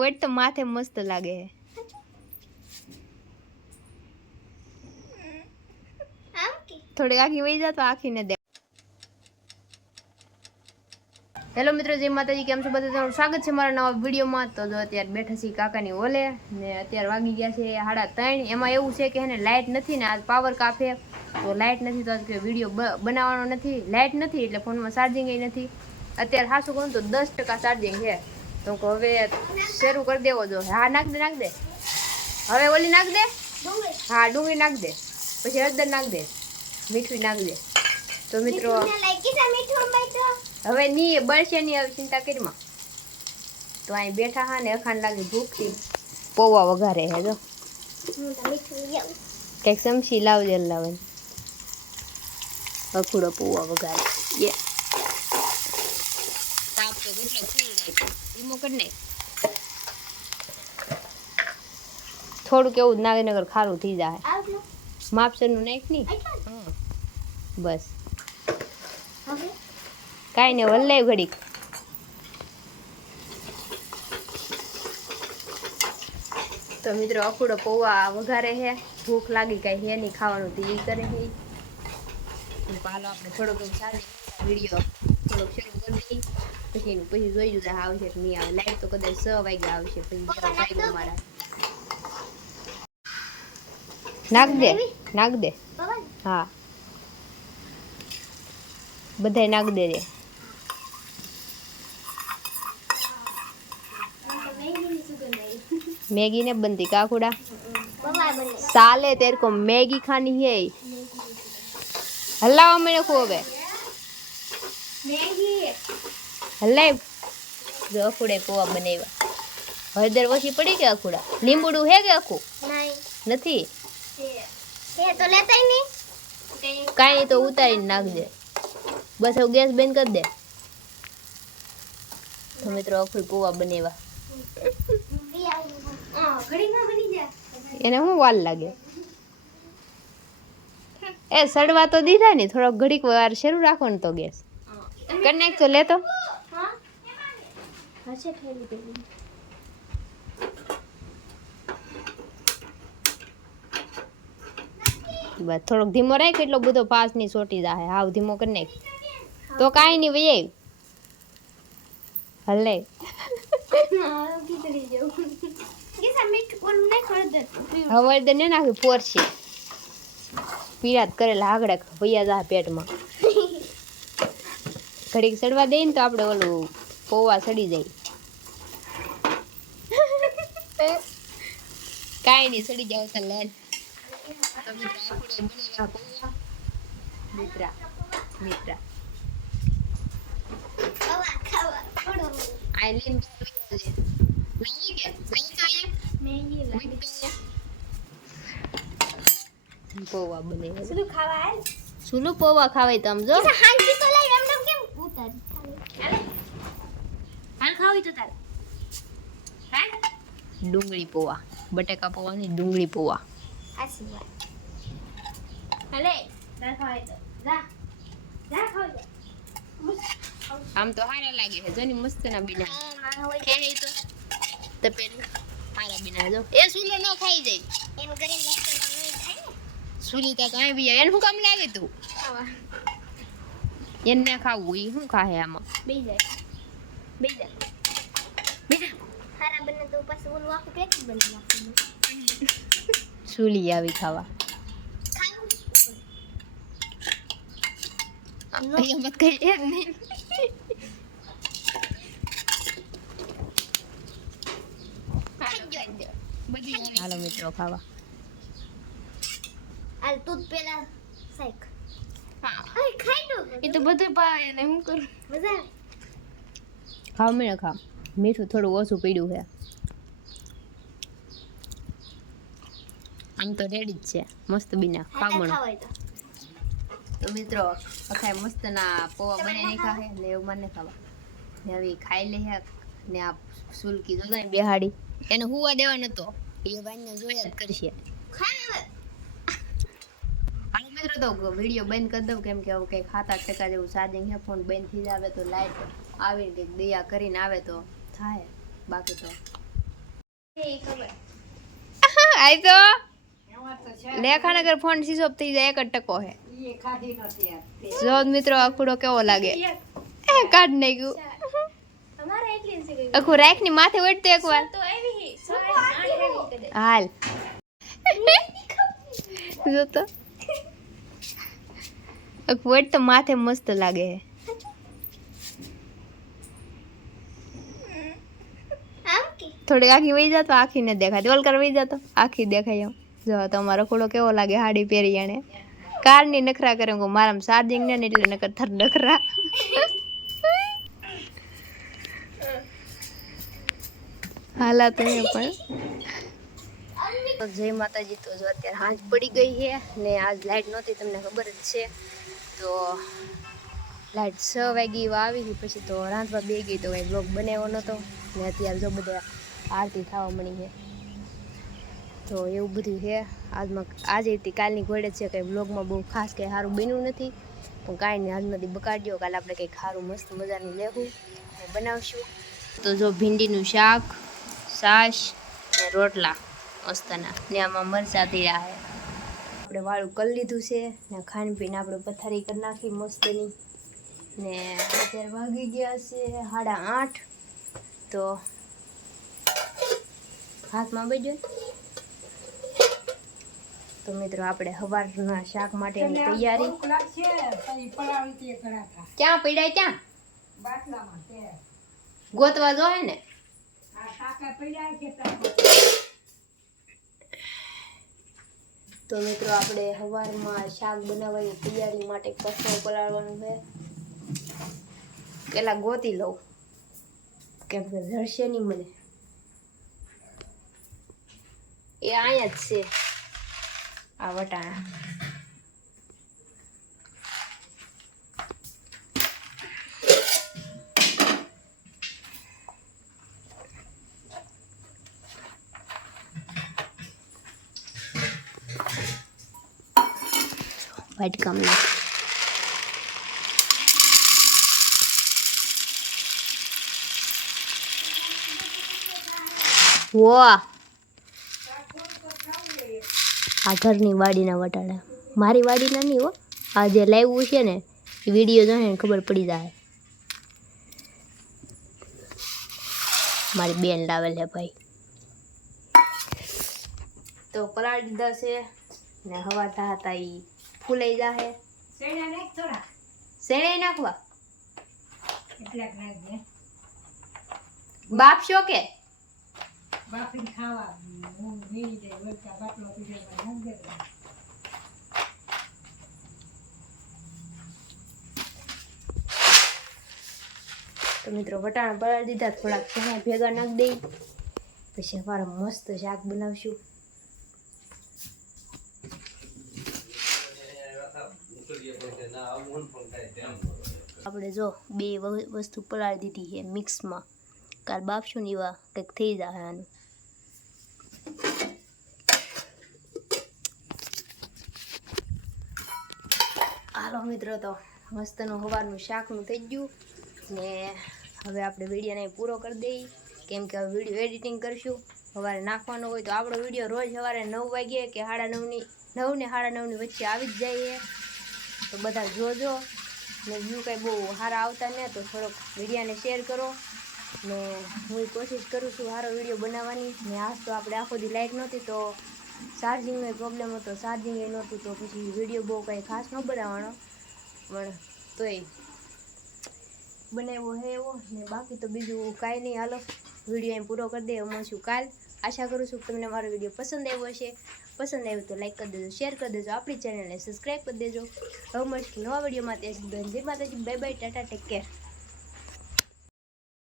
Wet તો માથે મસ્ત લાગે છે. થોડી આખી વહી જા તો આખી ને દે. હેલો મિત્રો, જય માતાજી. કેમ છો બધા? તમારું સ્વાગત છે મારા નવા વિડીયોમાં. તો જો અત્યારે બેઠા છીએ કાકાની ઓલે ને અત્યારે વાગી ગયા છે 3:30. એમાં એવું છે કે એને લાઇટ નથી ને આજ પાવર કાફે, તો લાઇટ નથી તો આજ વિડીયો બનાવવાનો નથી. લાઇટ નથી એટલે ફોનમાં ચાર્જિંગ નથી. અત્યારે હાસું કહું તો 10% ચાર્જિંગ છે. તો હવે શરૂ કરી દેવો જો. હા નાખ દે. હવે ઓલી નાખ દે. હા ડુંગળી નાખ દે, પછી હળદર નાખ દે, મીઠું નાખ દે. તો મિત્રો હવે ની બળશે ની, હવે ચિંતા કરીમાં. તો અહીં બેઠા હા ને અખાણ લાગી ભૂખથી પૌવા વઘારે હે. જો કંઈક સમસી લાવજે લાવવાની. અખૂડો પૌવા વઘારે. તાપ તો કેટલો ફૂલ રાખ્યો. ધીમો કરી નાખ. થોડુંક એવું નાગે નગર ખારું થઈ જાય. માપસરનું નાખ ની. બસ કાંઈ ને વલ્લાય ઘડીક. તો મિત્રો અખૂડો પૌવા વઘારે છે. ભૂખ લાગી કાંઈ હે નહીં ખાવાનું તો એ કરે છે. હાલો આપણે થોડોક સારી વિડીયો થોડોક શરૂ કરી દઈએ, પછી જોઈ જુદા આવશે કે નહીં આવે. લાઈટ તો કદાચ 6 વાગે આવશે. પછી મારા નાખ દે. હા બધાય નાખ દે રે. मैगी ने बनती काकुड़ा साले तेरे को मैगी खानी है. हल्ला मेरे को હવે मैगी हल्ला जो अखुड़े पोवा बनाव्या. हळदर ओછી પડી કે અખુડા? લીંબુડું હે કે આખું? નથી તો લેતાય નહીં. કાંઈ તો ઉતારીને નાખજે. બસ હવે ગેસ બંધ કરી દે. તો મિત્રો અખુડ પોવા બનાવ્યા. એને શું વાલ લાગે? એ સડવા તો દીધા ને, થોડોક ઘડીક વાર શરૂ રાખો ને તો ગેસ કરી નાખ. તો લેતો બસ થોડોક ધીમો રાખ. એટલો બધો પાસ ની સોટી જાય. હાવ ધીમો કરી નાખ તો કાંઈ નહીં વહી આવી. હલે હળદર ને નાખી પોરશે. પીળાત કરેલા આગળ ભૈયા જા પેટમાં. ઘડીક સડવા દે ને તો આપણે ઓલું પૌવા સડી જાય. કાંઈ નહીં સડી જાવ તો લે. મિત્રા પૌવા બને. સુનું પૌવા ખાવાય તમ જો. ડુંગળી પૌવા, બટેકા પૌવા નહીં, ડુંગળી પૌવા. આમ તો હારા લાગે છે. જોની મસ્ત ના બીના કે તો તપેલું હારા બીના. જો એ સુલો ન ખાઈ જાય. એમ કરીને લાગતું નહીં ખાય ને. સુલી તો કાંઈ બી એને શું કામ લાગે તું? એને ખાવું એ શું ખાહે આમાં? બે જાય હારા બને તો પછી ઓલું આખું પેકેટ બની નાખું. સુલી આવી ખાવા. મત કઈ એક નહીં. હાલો મિત્રો ખાવા. હાલ તું પેલા સાઈક. હા ખાઈ દો. એ તો બધું પાવે ને હું કરું. મજા આવે. ખાવ મેં ખાવ. મીઠું થોડું ઓછું પડ્યું છે. આમ તો રેડી જ છે. મસ્ત બીના ખામણો. તો મિત્રો અખાય મસ્ત ના પૌવા બને નહીં ખાહે ને એવું મને ખાવા ને હવે ખાઈ લે ને. આ સુલકી જો બેહાડી એને હુવા દેવા નતો. એ વાઈને જોયા જ કરશે. હાલો મિત્રો તો વિડીયો બંધ કરી દઉં, કેમ કે હવે કંઈક 7-8% જેવું ચાર્જિંગ છે. ફોન બંધ થઈ જાવે તો લાઈટ આવીને કંઈક દયા કરીને આવે તો થાય. બાકી તો આઈ તો લેખાનગર ફોન સ્વિચ ઓફ થઈ જાય 1 ટકો હે જો મિત્રો આખુડો કેવો લાગે કાઢ નાખ્યું આખું રાખ ની માથે વળતો એકવાર હાલ જો તો વટ તો માથે મસ્ત લાગે હે થોડી આખી વહી જાતો આખી ને દેખાય ઓલ કર વહી જાતો આખી દેખાય એમ જો તમારો ખોડો કેવો લાગે હાડી પહેરી એને કાર ની નખરા કરે મારામાં ચાર્જિંગ ને એટલે નકર થર નખરા હાલા તો પણ જય માતાજી તો જો અત્યારે હાંજ પડી ગઈ છે ને આજ લાઈટ નહોતી તમને ખબર જ છે તો લાઈટ 6 વાગે આવી પછી તો રાંધવા બે ગઈ તો કંઈ બ્લોગ બનાવ્યો નહોતો ને અત્યારે જો બધા આરતી થવા મળી છે તો એવું બધું છે આજે કાલની ઘોડે છે કંઈ બ્લોગમાં બહુ ખાસ કંઈ સારું બન્યું નથી પણ કાંઈ નહીં આજમાંથી બકાડ્યો કાલે આપણે કંઈક સારું મસ્ત મજાનું લેવું ને બનાવશું તો જો ભીંડીનું શાક છાશ ને રોટલા મસ્તના ને આમાં મરચાં તીડા છે આપણે વાળું કરી લીધું છે ને ખાન પીને આપણે પથારી કરી નાખી મસ્તની ને અત્યારે વાગી ગયા છે 8:30 તો હાથમાં બેજો તો મિત્રો આપણે સવારના શાક માટેની તૈયારી ક્યાં પડ્યા ક્યાં ગોતવા જોઈએ ને તો મિત્રો આપણે સવારમાં શાક બનાવવાની તૈયારી માટે કઠોળ પલાળવાનું છે પેલા ગોતી લઉં કેમ કે જળશે નહીં મને એ અહીંયા જ છે આ વટાણા વાઈટ કામ નાખ વાહ આ ઘરની વાડીના વટાણા મારી વાડીના નહીં હો આ જે લાવ્યું છે ને એ વિડીયો જોઈને ખબર પડી જાય મારી બેન લાવેલ છે ભાઈ તો પલાળી દીધા છે ને હવા હતા એ ફૂલાઈ જાહે શેણા નાખવા બાપશો કે બાફીને ખાવા તો મિત્રો વટાણા પલાળી દીધા થોડાક ચણા ભેગા નાખી દઈ પછી અમારે મસ્ત શાક બનાવશું આપણે જો બે વસ્તુ પલાળી દીધી છે મિક્સમાં કાલ બાફશું ને એવા કંઈક થઈ જાય આનું હાલો મિત્રો તો મસ્તનું સવારનું શાકનું થઈ ગયું ને હવે આપણે વિડીયોને પૂરો કરી દઈએ કેમ કે હવે વિડીયો એડિટિંગ કરશું સવારે નાખવાનો હોય તો આપણો વિડીયો રોજ સવારે 9 વાગ્યે કે 9:30 ને 9:30 વચ્ચે આવી જ જાય તો બધા જોજો ને વ્યૂ કંઈ બહુ સારા આવતા ને તો થોડોક વિડીયોને શેર કરો ને હું કોશિશ કરું છું સારો વિડીયો બનાવવાની ને આજ તો આપણે આખો દી લાઈટ નહોતી તો ચાર્જિંગનો પ્રોબ્લેમ હતો ચાર્જિંગ એ નહોતું તો પછી વિડીયો બહુ કંઈ ખાસ ન બનાવવાનો પણ તોય બનાવ્યો હે એવો ને બાકી તો બીજું કાંઈ નહીં હાલો વિડીયો એમ પૂરો કરી દે મળશું કાલ આશા કરું છું કે તમને મારો વિડીયો પસંદ આવ્યો હશે પસંદ આવ્યું તો લાઈક કરી દેજો શેર કરી દેજો આપણી ચેનલને સબસ્ક્રાઈબ કરી દેજો હવે મળશું નવા વિડીયોમાં ત્યાં સુધી જય માતાજી bye bye Tata take care